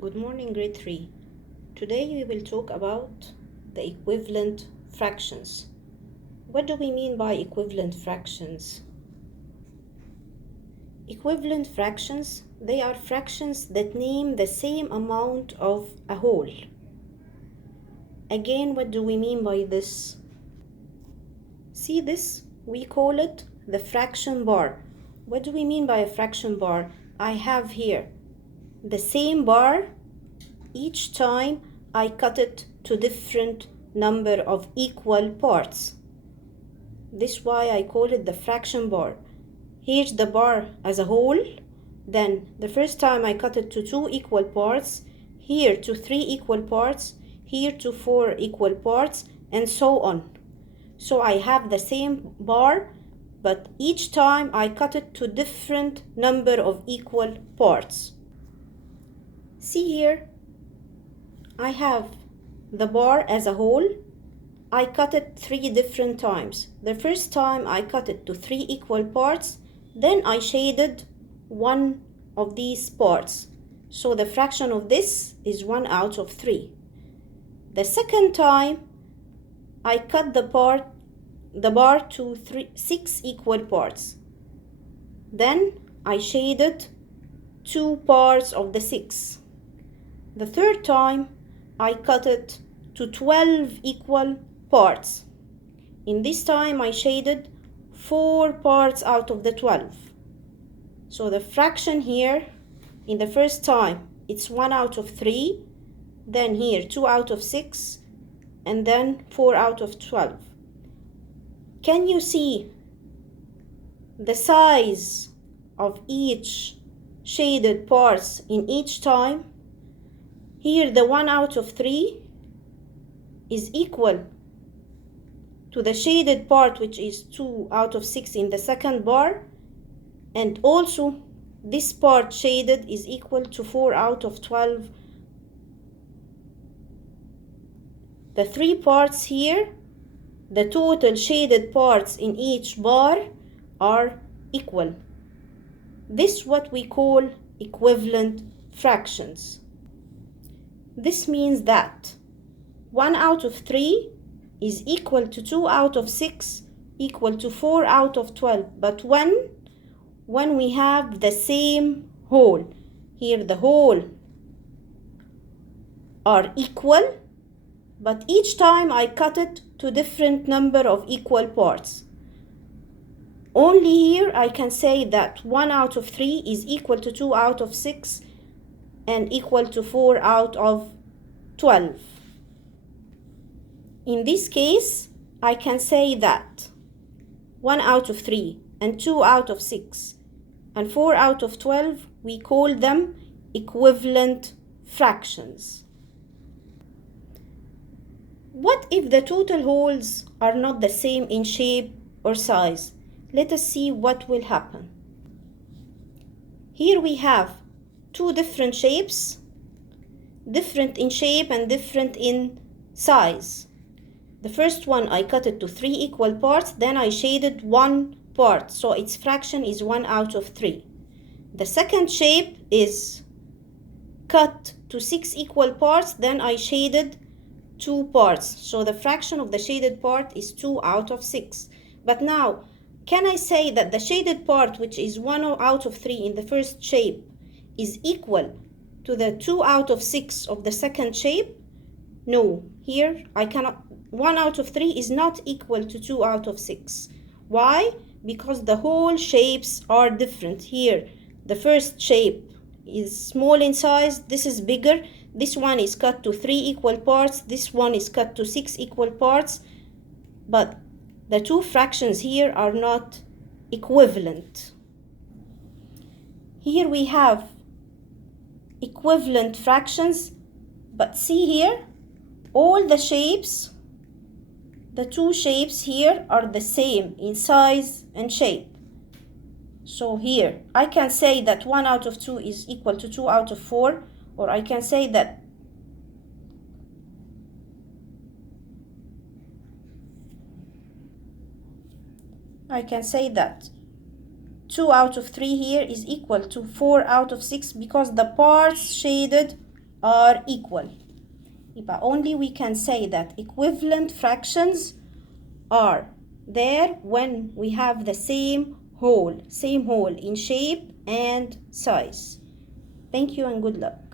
Good morning, grade 3. Today we will talk about the equivalent fractions. What do we mean by equivalent fractions? Equivalent fractions, they are fractions that name the same amount of a whole. Again, what do we mean by this? See this? We call it the fraction bar. What do we mean by a fraction bar? I have here the same bar. Each time I cut it to different number of equal parts. This is why I call it the fraction bar. Here's the bar as a whole. Then the first time I cut it to 2 equal parts, here to 3 equal parts, here to 4 equal parts, and so on. So I have the same bar, but each time I cut it to different number of equal parts. See here, I have the bar as a whole. I cut it 3 different times. The first time I cut it to 3 equal parts, then I shaded one of these parts. So the fraction of this is 1 out of 3. The second time I cut the bar to 6 equal parts. Then I shaded 2 parts of the 6. The third time I cut it to 12 equal parts. In this time I shaded 4 parts out of the 12. So the fraction here, in the first time, it's 1 out of 3, then here 2 out of 6, and then 4 out of 12. Can you see the size of each shaded parts in each time? Here the 1 out of 3 is equal to the shaded part, which is 2 out of 6 in the second bar, and also this part shaded is equal to 4 out of 12. The 3 parts here, the total shaded parts in each bar are equal. This is what we call equivalent fractions. This means that 1 out of 3 is equal to 2 out of 6, equal to 4 out of 12. But when we have the same whole, here the whole are equal, but each time I cut it to different number of equal parts. Only here I can say that 1 out of 3 is equal to 2 out of 6 and equal to 4 out of 12. In this case, I can say that 1 out of 3 and 2 out of 6 and 4 out of 12, we call them equivalent fractions. What if the total wholes are not the same in shape or size? Let us see what will happen. Here we have 2 different shapes, different in shape and different in size. The first one I cut it to 3 equal parts, then I shaded 1 part, so its fraction is 1 out of 3. The second shape is cut to 6 equal parts, then I shaded 2 parts, so the fraction of the shaded part is 2 out of 6. But now, can I say that the shaded part, which is 1 out of 3 in the first shape, is equal to the 2 out of 6 of the second shape? No, here I cannot. 1 out of 3 is not equal to 2 out of 6. Why? Because the whole shapes are different. Here, the first shape is small in size, this is bigger. This one is cut to 3 equal parts, this one is cut to 6 equal parts, but the 2 fractions here are not equivalent. Here we have equivalent fractions, but see here, all the shapes, the 2 shapes here are the same in size and shape. So here, I can say that 1 out of 2 is equal to 2 out of 4, or I can say that I can say that 2 out of 3 here is equal to 4 out of 6 because the parts shaded are equal. يبقى only we can say that equivalent fractions are there when we have the same whole in shape and size. Thank you and good luck.